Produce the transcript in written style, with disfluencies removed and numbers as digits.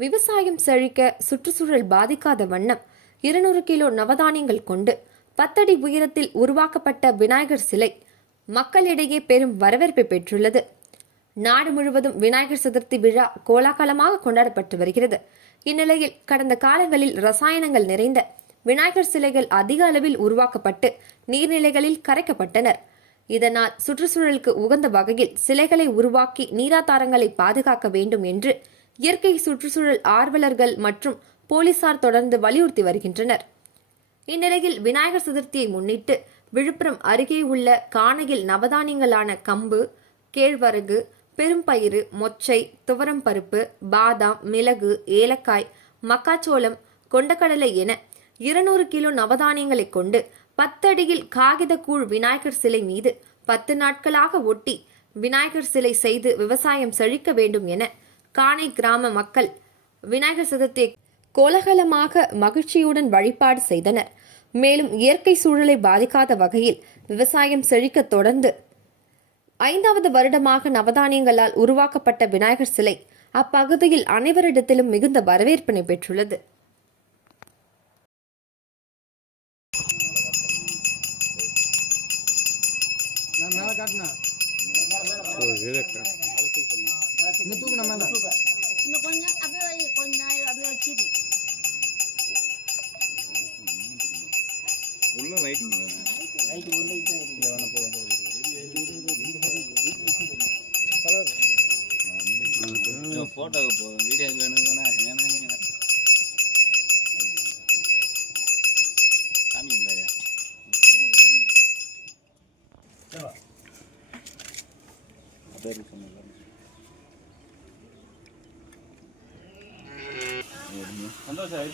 விவசாயம் செழிக்க சுற்றுச்சூழல் பாதிக்காத வண்ணம் 200 கிலோ நவதானியங்கள் கொண்டு 10 அடி உயரத்தில் உருவாக்கப்பட்ட விநாயகர் சிலை மக்களிடையே பெரும் வரவேற்பை பெற்றுள்ளது. நாடு முழுவதும் விநாயகர் சதுர்த்தி விழா கோலாகலமாக கொண்டாடப்பட்டு வருகிறது. இந்நிலையில் கடந்த காலங்களில் ரசாயனங்கள் நிறைந்த விநாயகர் சிலைகள் அதிக அளவில் உருவாக்கப்பட்டு நீர்நிலைகளில் கரைக்கப்பட்டனர். இதனால் சுற்றுச்சூழலுக்கு உகந்த வகையில் சிலைகளை உருவாக்கி நீராதாரங்களை பாதுகாக்க வேண்டும் என்று இயற்கை சுற்றுச்சூழல் ஆர்வலர்கள் மற்றும் போலீசார் தொடர்ந்து வலியுறுத்தி வருகின்றனர். இந்நிலையில் விநாயகர் சதுர்த்தியை முன்னிட்டு விழுப்புரம் அருகே உள்ள காணையில் நவதானியங்களான கம்பு, கேழ்வரகு, பெரும்பயிறு, மொச்சை, துவரம்பருப்பு, பாதாம், மிளகு, ஏலக்காய், மக்காச்சோளம், கொண்டக்கடலை என 200 கிலோ நவதானியங்களை கொண்டு 10 அடியில் காகிதக்கூழ் விநாயகர் சிலை மீது 10 நாட்களாக ஒட்டி விநாயகர் சிலை செய்து விவசாயம் செழிக்க வேண்டும் என காணை கிராம மக்கள் விநாயகர் சதுர்த்தியை கோலாகலமாக மகிழ்ச்சியுடன் வழிபாடு செய்தனர். மேலும் இயற்கை சூழலை பாதிக்காத வகையில் விவசாயம் செழிக்க தொடர்ந்து 5வது வருடமாக நவதானியங்களால் உருவாக்கப்பட்ட விநாயகர் சிலை அப்பகுதியில் அனைவரிடத்திலும் மிகுந்த வரவேற்பினை பெற்றுள்ளது. போட்டோக்கு போதும், வீடியோக்கு வேணும் தானே. ஏன்னா நீங்க சாமி உண்டாயா அதே சொன்னல சந்தோஷம்.